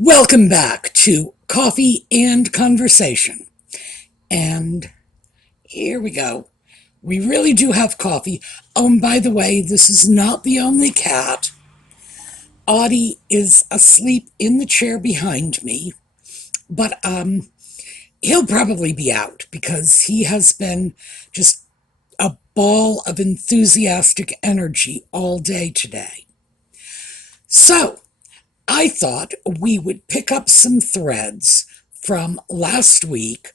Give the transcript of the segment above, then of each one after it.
Welcome back to Coffee and Conversation. And here we go. We really do have coffee. Oh, and by the way, this is not the only cat. Audie is asleep in the chair behind me, but he'll probably be out because he has been just a ball of enthusiastic energy all day today. So, I thought we would pick up some threads from last week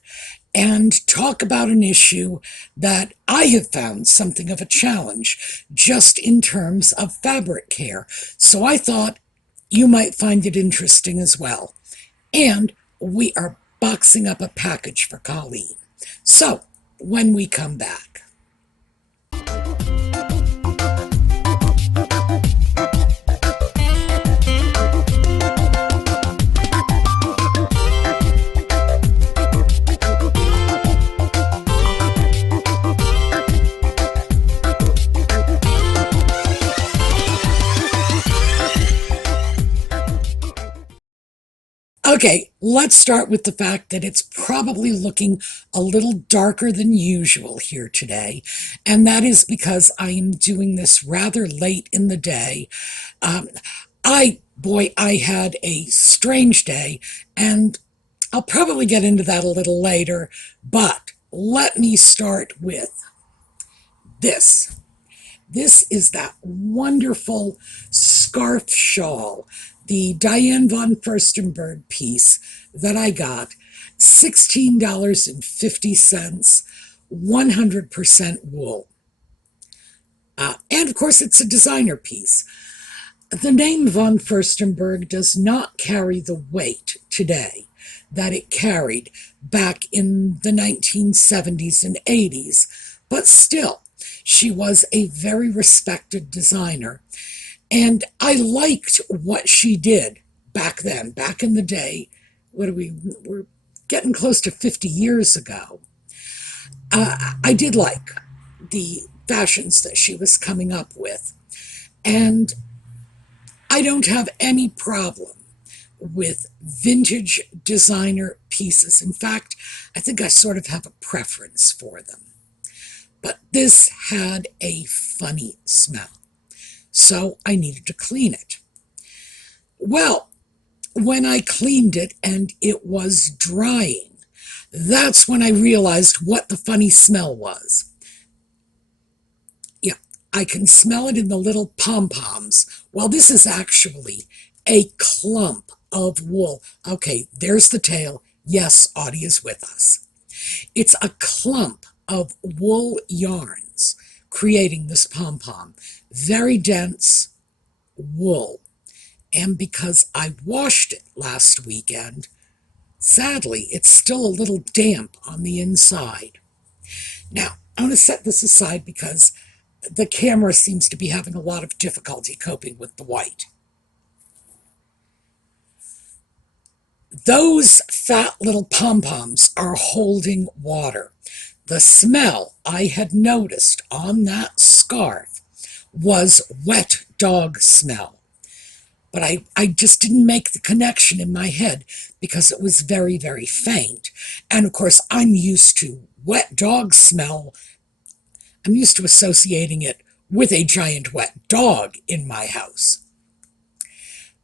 and talk about an issue that I have found something of a challenge just in terms of fabric care. So I thought you might find it interesting as well. And we are boxing up a package for Colleen. So when we come back. Okay, let's start with the fact that it's probably looking a little darker than usual here today, and that is because I am doing this rather late in the day. Um, I had a strange day, and I'll probably get into that a little later, but let me start with this. This is that wonderful scarf shawl, the Diane von Furstenberg piece that I got, $16.50, 100% wool. And of course, it's a designer piece. The name von Furstenberg does not carry the weight today that it carried back in the 1970s and 80s, but still, she was a very respected designer, and I liked what she did back then, back in the day. We're getting close to 50 years ago. I did like the fashions that she was coming up with, and I don't have any problem with vintage designer pieces. In fact, I think I sort of have a preference for them. But this had a funny smell, so I needed to clean it. Well, when I cleaned it and it was drying, that's when I realized what the funny smell was. Yeah, I can smell it in the little pom-poms. Well, this is actually a clump of wool. Okay, there's the tail. Yes, Audie is with us. It's a clump of wool yarns creating this pom-pom. Very dense wool. And because I washed it last weekend, sadly, it's still a little damp on the inside. Now, I'm going to set this aside because the camera seems to be having a lot of difficulty coping with the white. Those fat little pom-poms are holding water. The smell I had noticed on that scarf was wet dog smell. But I just didn't make the connection in my head because it was very, very faint. And of course, I'm used to wet dog smell. I'm used to associating it with a giant wet dog in my house.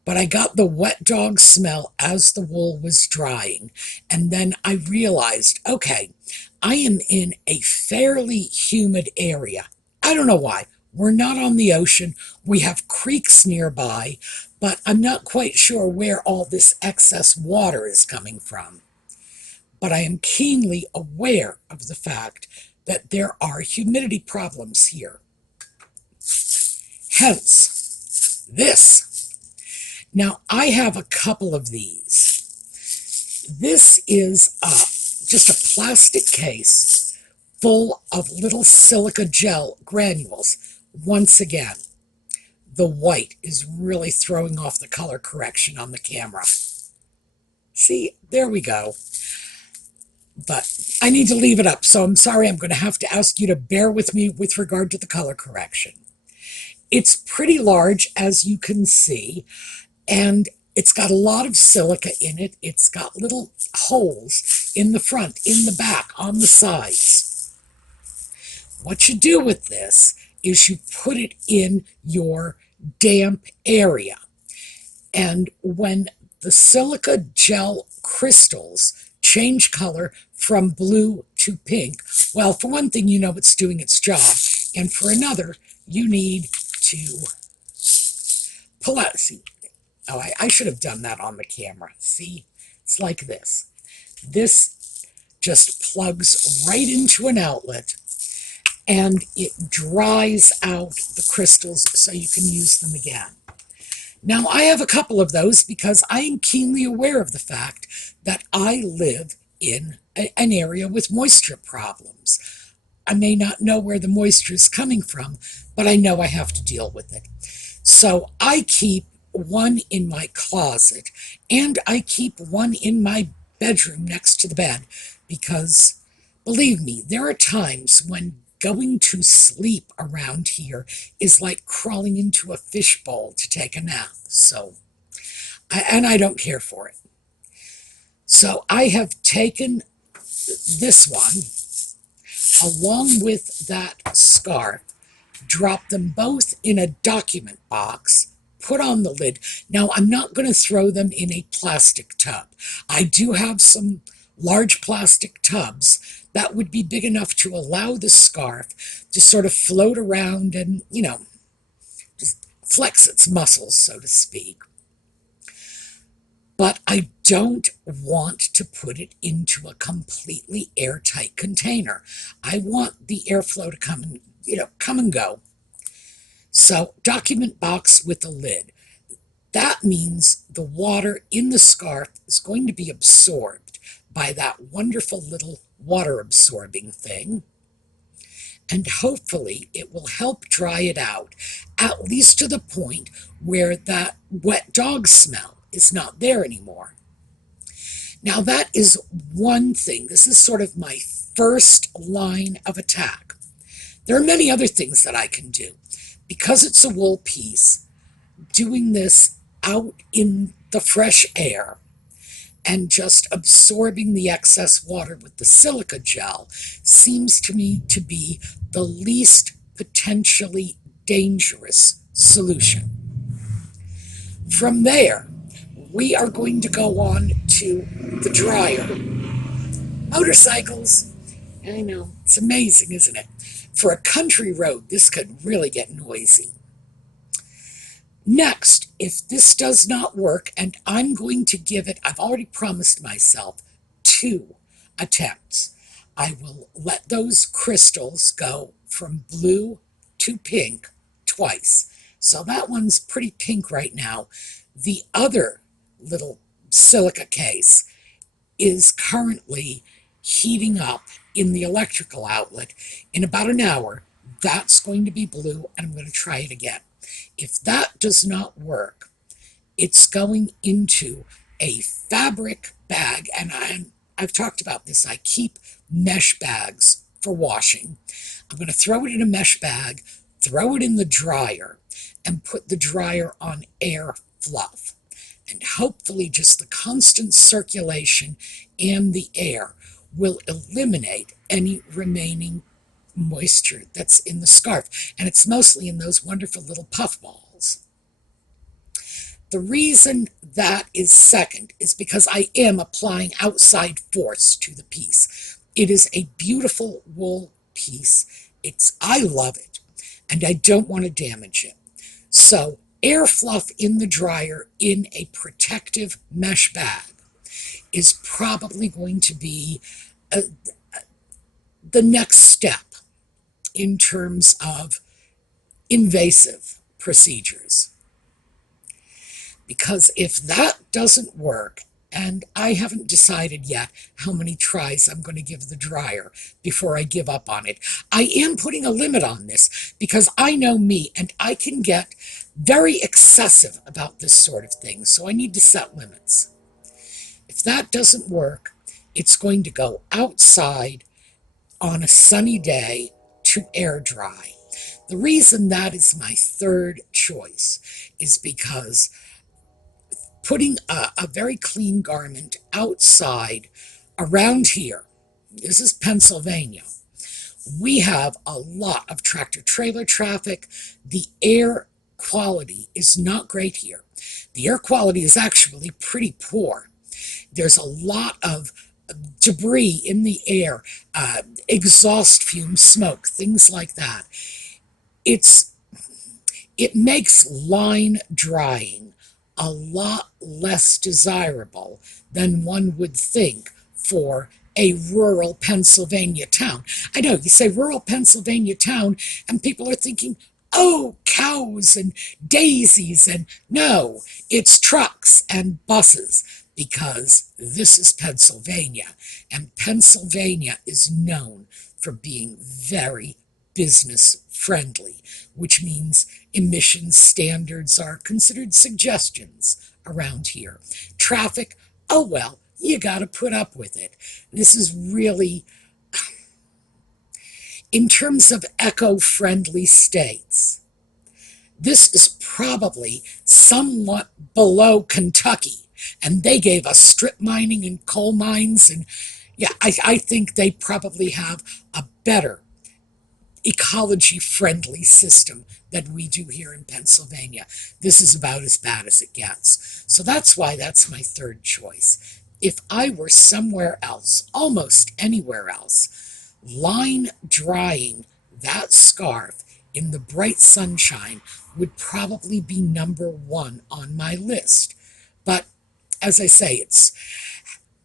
But I got the wet dog smell as the wool was drying. And then I realized, okay, I am in a fairly humid area. I don't know why. We're not on the ocean. We have creeks nearby, but I'm not quite sure where all this excess water is coming from. But I am keenly aware of the fact that there are humidity problems here. Hence, this. Now, I have a couple of these. This is just a plastic case full of little silica gel granules. Once again, the white is really throwing off the color correction on the camera. See, there we go. But I need to leave it up, so I'm sorry, I'm going to have to ask you to bear with me with regard to the color correction. It's pretty large, as you can see, and It's got a lot of silica in it. It's got little holes in the front, in the back, on the sides. What you do with this is you put it in your damp area. And when the silica gel crystals change color from blue to pink, well, for one thing, you know it's doing its job. And for another, you need to pull out. See, oh, I should have done that on the camera. See, it's like this. This just plugs right into an outlet and it dries out the crystals so you can use them again. Now, I have a couple of those because I am keenly aware of the fact that I live in an area with moisture problems. I may not know where the moisture is coming from, but I know I have to deal with it. So I keep one in my closet, and I keep one in my bedroom next to the bed because, believe me, there are times when going to sleep around here is like crawling into a fishbowl to take a nap. So, and I don't care for it. So I have taken this one along with that scarf, drop them both in a document box, put on the lid. Now, I'm not going to throw them in a plastic tub. I do have some large plastic tubs that would be big enough to allow the scarf to sort of float around and, you know, just flex its muscles, so to speak. But I don't want to put it into a completely airtight container. I want the airflow to come and go. So, document box with a lid. That means the water in the scarf is going to be absorbed by that wonderful little water absorbing thing. And hopefully it will help dry it out, at least to the point where that wet dog smell is not there anymore. Now, that is one thing. This is sort of my first line of attack. There are many other things that I can do. Because it's a wool piece, doing this out in the fresh air and just absorbing the excess water with the silica gel seems to me to be the least potentially dangerous solution. From there, we are going to go on to the dryer. Motorcycles. I know, it's amazing, isn't it? For a country road, this could really get noisy. Next, if this does not work, and I'm going to give it, I've already promised myself 2 attempts. I will let those crystals go from blue to pink twice. So that one's pretty pink right now. The other little silica case is currently heating up in the electrical outlet. In about an hour, that's going to be blue, and I'm going to try it again. If that does not work, it's going into a fabric bag, and I've talked about this. I keep mesh bags for washing. I'm going to throw it in a mesh bag, throw it in the dryer, and put the dryer on air fluff. And hopefully just the constant circulation and the air will eliminate any remaining moisture that's in the scarf. And it's mostly in those wonderful little puff balls. The reason that is second is because I am applying outside force to the piece. It is a beautiful wool piece. I love it, and I don't want to damage it. So air fluff in the dryer in a protective mesh bag is probably going to be the next step in terms of invasive procedures. Because if that doesn't work, and I haven't decided yet how many tries I'm going to give the dryer before I give up on it. I am putting a limit on this because I know me and I can get very excessive about this sort of thing, so I need to set limits. If that doesn't work, it's going to go outside on a sunny day to air dry. The reason that is my third choice is because putting a very clean garment outside around here. This is Pennsylvania. We have a lot of tractor trailer traffic. The air quality is not great here. The air quality is actually pretty poor. There's a lot of debris in the air, exhaust fumes, smoke, things like that. It's it makes line drying a lot less desirable than one would think for a rural Pennsylvania town. I know you say rural Pennsylvania town, and people are thinking, oh, cows and daisies, and no, it's trucks and buses, because this is Pennsylvania, and Pennsylvania is known for being very business friendly, which means emission standards are considered suggestions around here. Traffic, oh well, you got to put up with it. This is really, in terms of eco-friendly states, this is probably somewhat below Kentucky, and they gave us strip mining and coal mines, and yeah, I think they probably have a better ecology-friendly system than we do here in Pennsylvania. This is about as bad as it gets. So that's why that's my third choice. If I were somewhere else, almost anywhere else, line drying that scarf in the bright sunshine would probably be number one on my list. But as I say,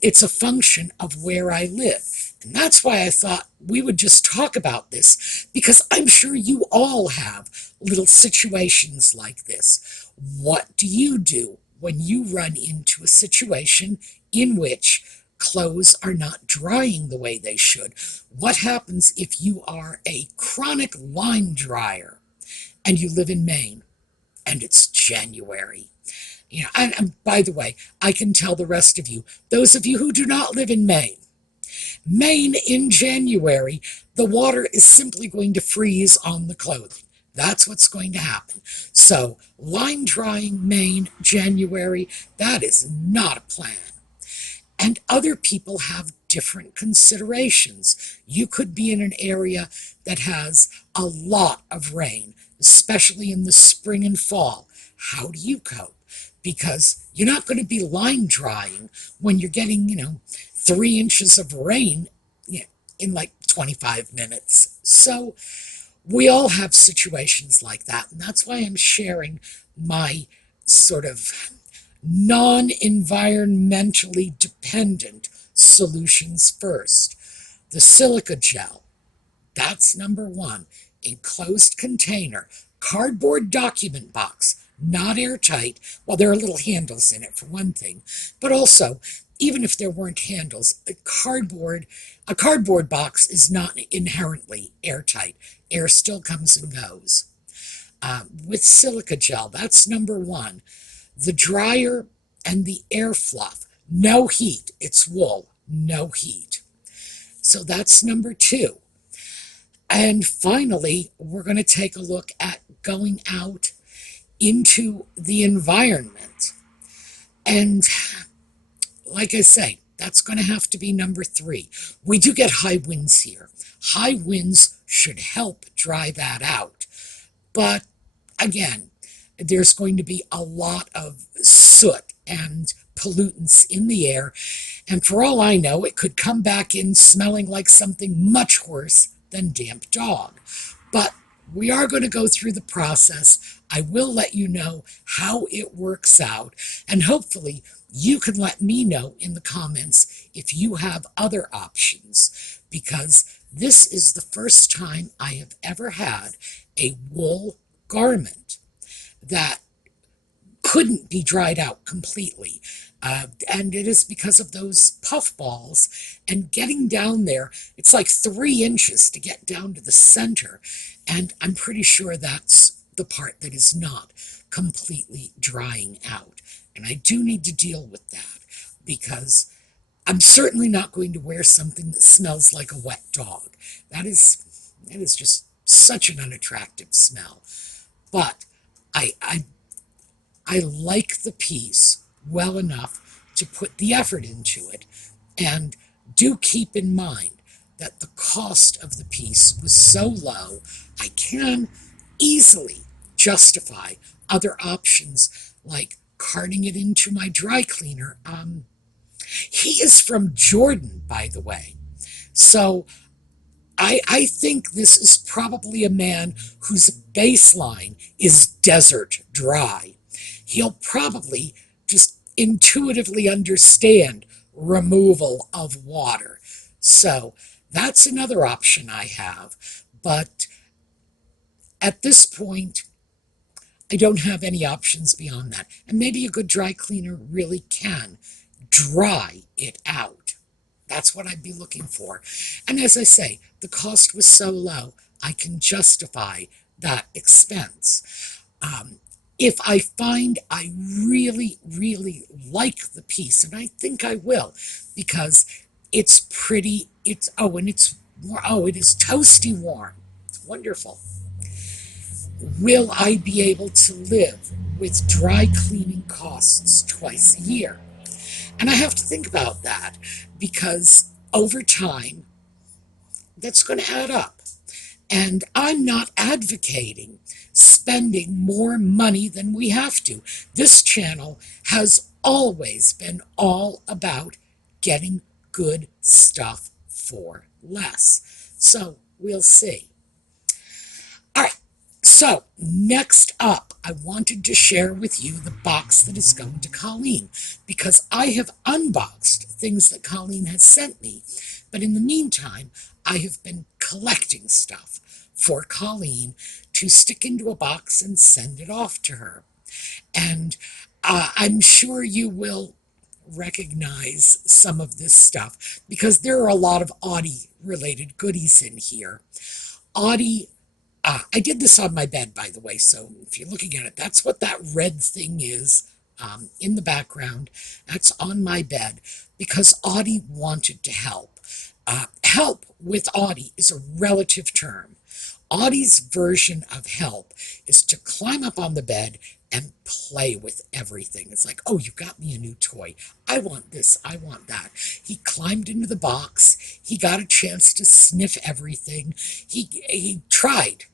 it's a function of where I live. And that's why I thought we would just talk about this, because I'm sure you all have little situations like this. What do you do when you run into a situation in which clothes are not drying the way they should? What happens if you are a chronic line dryer and you live in Maine and it's January? You know, and by the way, I can tell the rest of you, those of you who do not live in Maine in January, the water is simply going to freeze on the clothing. That's what's going to happen. So, line drying Maine, January, that is not a plan. And other people have different considerations. You could be in an area that has a lot of rain, especially in the spring and fall. How do you cope? Because you're not going to be line drying when you're getting, 3 inches of rain in like 25 minutes. So we all have situations like that. And that's why I'm sharing my sort of non-environmentally dependent solutions first. The silica gel, that's number one. Enclosed container, cardboard document box, not airtight. Well, there are little handles in it for one thing, but also, even if there weren't handles, a cardboard box is not inherently airtight. Air still comes and goes. With silica gel, that's number one. The dryer and the air fluff, no heat. It's wool, no heat. So that's number two. And finally, we're going to take a look at going out into the environment. And like I say, that's going to have to be number three. We do get high winds here. High winds should help dry that out. But again, there's going to be a lot of soot and pollutants in the air. And for all I know, it could come back in smelling like something much worse than damp dog. But we are going to go through the process. I will let you know how it works out. And hopefully you can let me know in the comments if you have other options, because this is the first time I have ever had a wool garment that couldn't be dried out completely. And it is because of those puff balls, and getting down there, it's like 3 inches to get down to the center. And I'm pretty sure that's the part that is not completely drying out. And I do need to deal with that, because I'm certainly not going to wear something that smells like a wet dog. That is just such an unattractive smell. But I like the piece well enough to put the effort into it. And do keep in mind that the cost of the piece was so low, I can easily justify other options like carting it into my dry cleaner. He is from Jordan, by the way. So I think this is probably a man whose baseline is desert dry. He'll probably just intuitively understand removal of water. So that's another option I have. But at this point, I don't have any options beyond that. And maybe a good dry cleaner really can dry it out. That's what I'd be looking for. And as I say, the cost was so low, I can justify that expense. If I find I really, really like the piece, and I think I will, because it's pretty, it is toasty warm. It's wonderful. Will I be able to live with dry cleaning costs twice a year? And I have to think about that because over time, that's going to add up. And I'm not advocating spending more money than we have to. This channel has always been all about getting good stuff for less. So we'll see. All right. So next up, I wanted to share with you the box that is going to Colleen, because I have unboxed things that Colleen has sent me. But in the meantime, I have been collecting stuff for Colleen to stick into a box and send it off to her. And I'm sure you will recognize some of this stuff because there are a lot of Audie related goodies in here. Audie, I did this on my bed, by the way, so if you're looking at it, that's what that red thing is in the background. That's on my bed because Audie wanted to help. Help with Audie is a relative term. Audie's version of help is to climb up on the bed and play with everything. It's like, oh, you got me a new toy. I want this. I want that. He climbed into the box. He got a chance to sniff everything. He tried,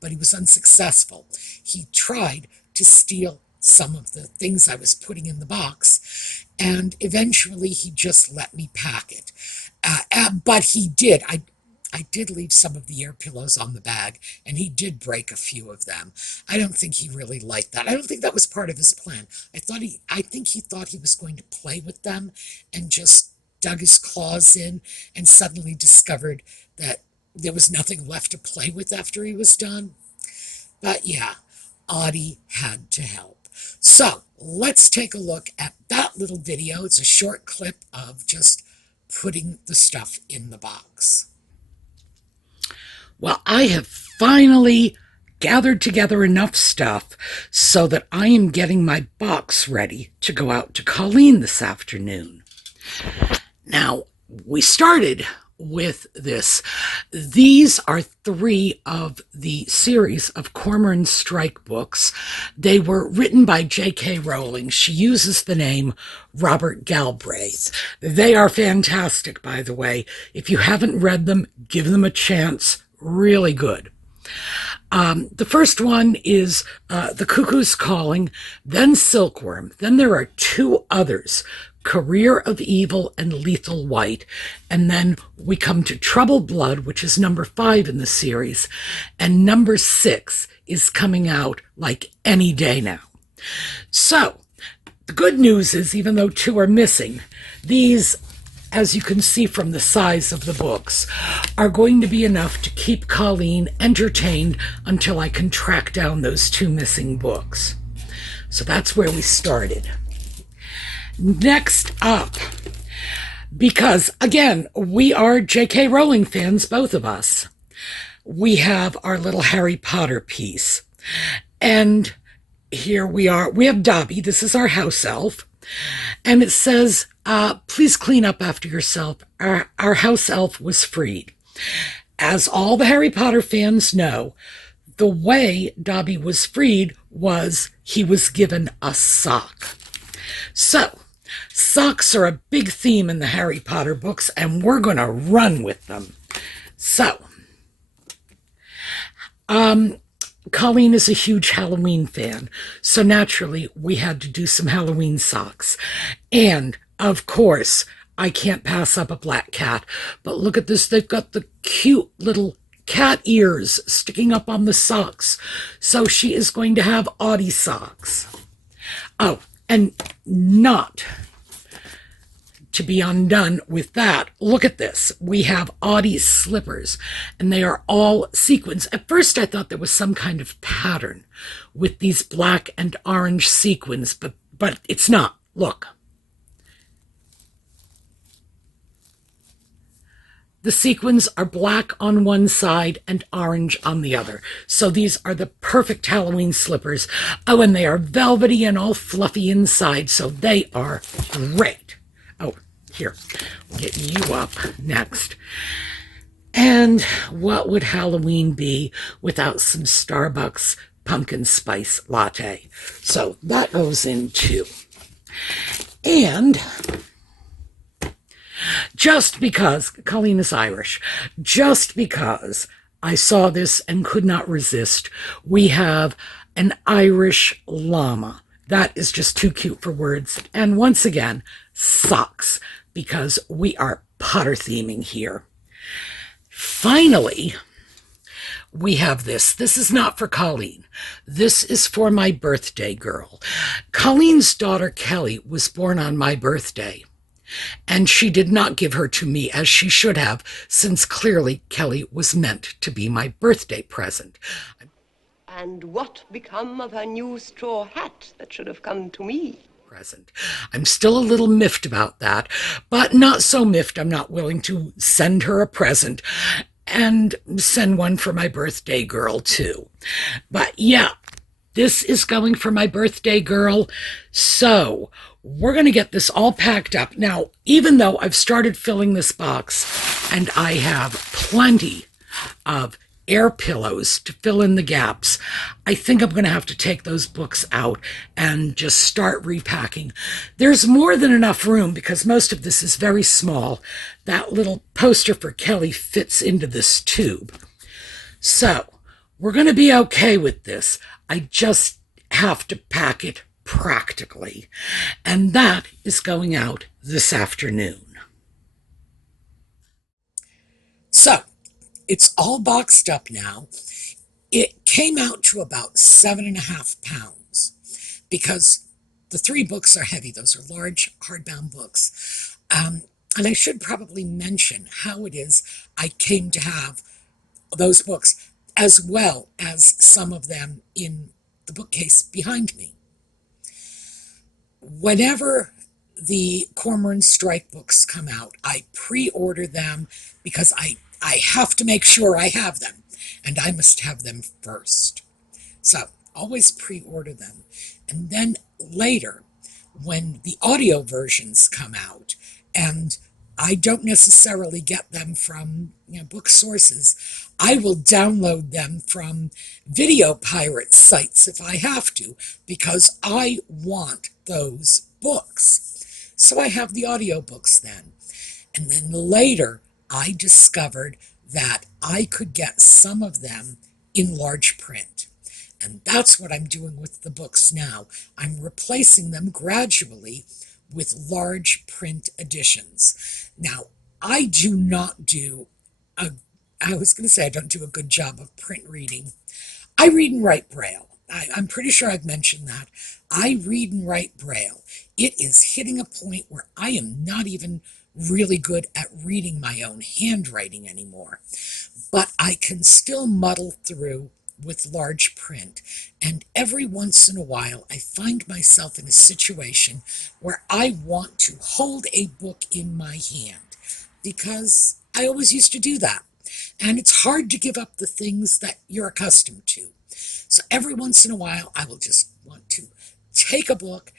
but he was unsuccessful. He tried to steal some of the things I was putting in the box, and eventually he just let me pack it. But he did. I did leave some of the ear pillows on the bag, and he did break a few of them. I don't think he really liked that. I don't think that was part of his plan. I think he thought he was going to play with them and just dug his claws in and suddenly discovered that there was nothing left to play with after he was done. But yeah, Audie had to help. So let's take a look at that little video. It's a short clip of just putting the stuff in the box. Well, I have finally gathered together enough stuff so that I am getting my box ready to go out to Colleen this afternoon. Now, we started with this. These are 3 of the series of Cormoran Strike books. They were written by J.K. Rowling. She uses the name Robert Galbraith. They are fantastic, by the way. If you haven't read them, give them a chance. Really good. The first one is The Cuckoo's Calling, then Silkworm. Then there are 2 others, Career of Evil and Lethal White. And then we come to Troubled Blood, which is number 5 in the series. And number 6 is coming out like any day now. So the good news is, even though 2 are missing, these, as you can see from the size of the books, are going to be enough to keep Colleen entertained until I can track down those 2 missing books. So that's where we started. Next up, because again, we are J.K. Rowling fans, both of us, we have our little Harry Potter piece. And here we are. We have Dobby. This is our house elf. And it says, please clean up after yourself. Our house elf was freed. As all the Harry Potter fans know, the way Dobby was freed was he was given a sock. So, socks are a big theme in the Harry Potter books, and we're going to run with them. So, Colleen is a huge Halloween fan, so naturally we had to do some Halloween socks. And, of course, I can't pass up a black cat. But look at this, they've got the cute little cat ears sticking up on the socks. So she is going to have Audie socks. Oh, and not to be undone with that, look at this. We have Audie's slippers, and they are all sequins. At first, I thought there was some kind of pattern with these black and orange sequins, but it's not. Look. The sequins are black on one side and orange on the other. So these are the perfect Halloween slippers. Oh, and they are velvety and all fluffy inside, so they are great. Oh, here, we'll get you up next. And what would Halloween be without some Starbucks pumpkin spice latte? So that goes in too. And just because, Colleen is Irish, just because I saw this and could not resist, we have an Irish llama. That is just too cute for words. And once again, socks, because we are Potter theming here. Finally, we have this. This is not for Colleen. This is for my birthday girl. Colleen's daughter, Kelly, was born on my birthday. And she did not give her to me as she should have, since clearly Kelly was meant to be my birthday present. And what become of her new straw hat that should have come to me? Present. I'm still a little miffed about that, but not so miffed I'm not willing to send her a present and send one for my birthday girl too. But yeah, this is going for my birthday girl. So we're going to get this all packed up. Now, even though I've started filling this box and I have plenty of air pillows to fill in the gaps, I think I'm going to have to take those books out and just start repacking. There's more than enough room because most of this is very small. That little poster for Kelly fits into this tube. So we're going to be okay with this. I just have to pack it practically. And that is going out this afternoon. So it's all boxed up now. It came out to about 7.5 pounds because the 3 books are heavy. Those are large hardbound books. And I should probably mention how it is I came to have those books, as well as some of them in the bookcase behind me. Whenever the Cormoran Strike books come out, I pre-order them because I have to make sure I have them, and I must have them first. So always pre-order them. And then later, when the audio versions come out, and I don't necessarily get them from book sources, I will download them from video pirate sites if I have to, because I want those books. So I have the audiobooks then. And then later, I discovered that I could get some of them in large print. And that's what I'm doing with the books now. I'm replacing them gradually with large print editions. Now, I do not do I was going to say I don't do a good job of print reading. I read and write Braille. I'm pretty sure I've mentioned that. I read and write Braille. It is hitting a point where I am not even really good at reading my own handwriting anymore. But I can still muddle through with large print. And every once in a while, I find myself in a situation where I want to hold a book in my hand, because I always used to do that. And it's hard to give up the things that you're accustomed to. So every once in a while, I will just want to take a book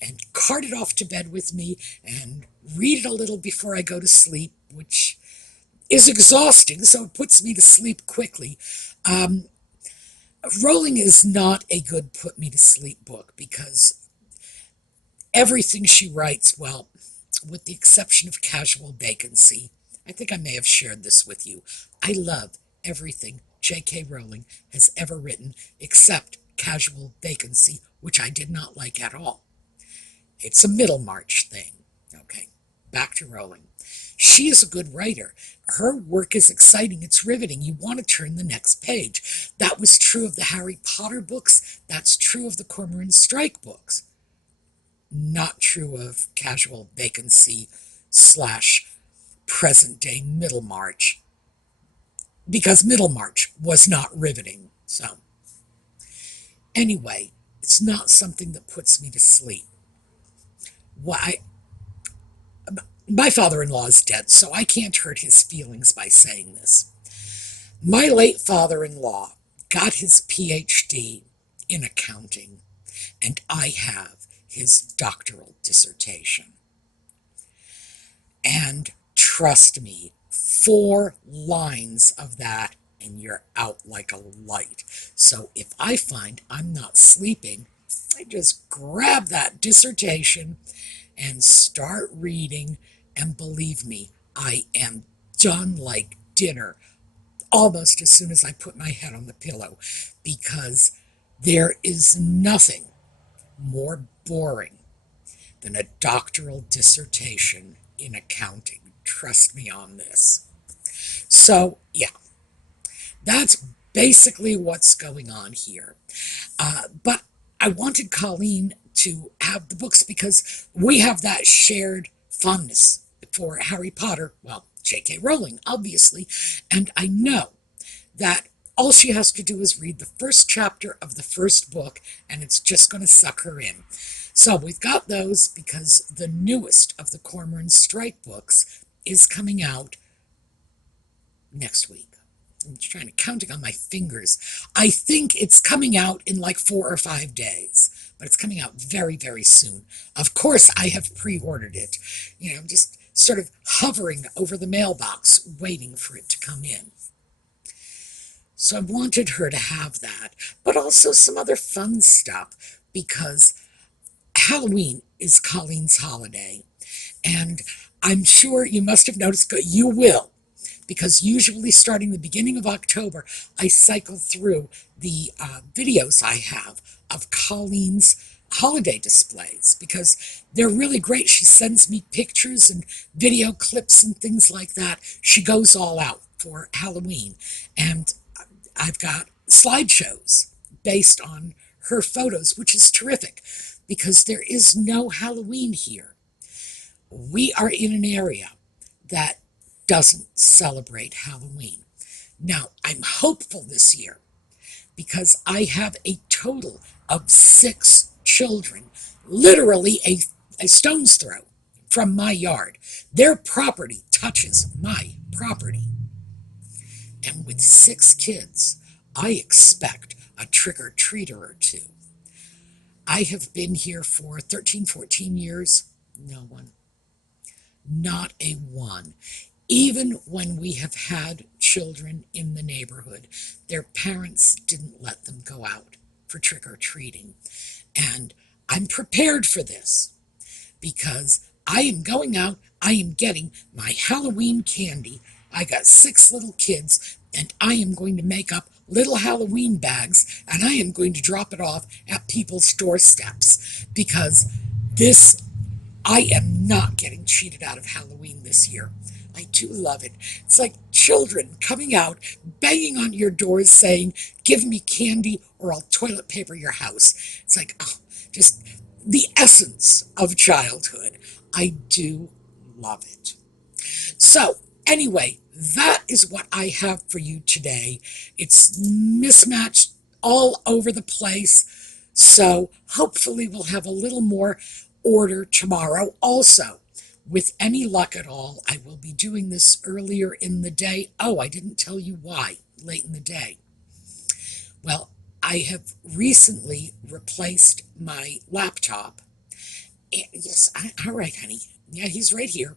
and cart it off to bed with me and read it a little before I go to sleep, which is exhausting, so it puts me to sleep quickly. Rolling is not a good put-me-to-sleep book because Everything she writes, well, with the exception of Casual Vacancy, I think I may have shared this with you. I love everything J.K. Rowling has ever written except Casual Vacancy, which I did not like at all. It's a Middlemarch thing. Okay, back to Rowling. She is a good writer. Her work is exciting. It's riveting. You want to turn the next page. That was true of the Harry Potter books. That's true of the Cormoran Strike books. Not true of Casual Vacancy slash present day Middlemarch, because Middlemarch was not riveting. So, anyway, it's not something that puts me to sleep. Why? My father-in-law is dead, so I can't hurt his feelings by saying this. My late father-in-law got his PhD in accounting, and I have his doctoral dissertation. And trust me, 4 lines of that and you're out like a light. So if I find I'm not sleeping, I just grab that dissertation and start reading, and believe me, I am done like dinner almost as soon as I put my head on the pillow, because there is nothing more boring than a doctoral dissertation in accounting. Trust me on this. So, yeah, that's basically what's going on here. But I wanted Colleen to have the books because we have that shared fondness for Harry Potter. Well, J.K. Rowling, obviously. And I know that all she has to do is read the first chapter of the first book, and it's just going to suck her in. So we've got those because the newest of the Cormoran Strike books is coming out next week. I'm trying to count it on my fingers. I think it's coming out in like 4 or 5 days, but it's coming out very, very soon. Of course, I have pre-ordered it. I'm just sort of hovering over the mailbox, waiting for it to come in. So I wanted her to have that, but also some other fun stuff, because Halloween is Colleen's holiday, and I'm sure you must have noticed, but you will, because usually starting the beginning of October, I cycle through the videos I have of Colleen's holiday displays, because they're really great. She sends me pictures and video clips and things like that. She goes all out for Halloween, and I've got slideshows based on her photos, which is terrific, because there is no Halloween here. We are in an area that doesn't celebrate Halloween. Now, I'm hopeful this year because I have a total of 6 children, literally a stone's throw from my yard. Their property touches my property. And with 6 kids, I expect a trick-or-treater or 2. I have been here for 13, 14 years. No one. Not a one. Even when we have had children in the neighborhood, their parents didn't let them go out for trick-or-treating. And I'm prepared for this, because I am going out, I am getting my Halloween candy. I got 6 little kids, and I am going to make up little Halloween bags, and I am going to drop it off at people's doorsteps, because I am not getting cheated out of Halloween this year. I do love it. It's like children coming out, banging on your doors saying, "Give me candy or I'll toilet paper your house." It's like, oh, just the essence of childhood. I do love it. So, anyway, that is what I have for you today. It's mismatched all over the place, so hopefully we'll have a little more order tomorrow. Also, with any luck at all, I will be doing this earlier in the day. Oh, I didn't tell you why, late in the day. Well, I have recently replaced my laptop. Yes, all right, honey. Yeah, he's right here.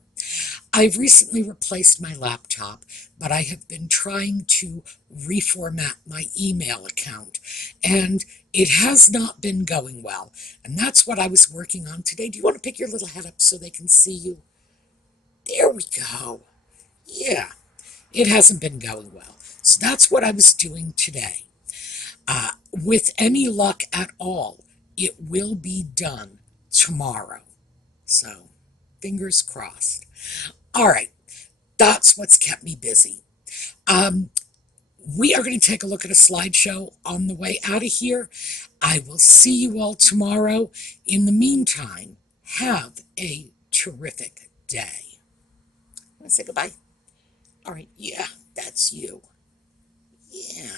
I've recently replaced my laptop, but I have been trying to reformat my email account, and it has not been going well. And that's what I was working on today. Do you want to pick your little head up so they can see you? There we go. Yeah, it hasn't been going well. So that's what I was doing today. With any luck at all, it will be done tomorrow. So, fingers crossed. All right, that's what's kept me busy. We are going to take a look at a slideshow on the way out of here. I will see you all tomorrow. In the meantime, have a terrific day. Want to say goodbye? All right, yeah, that's you. Yeah.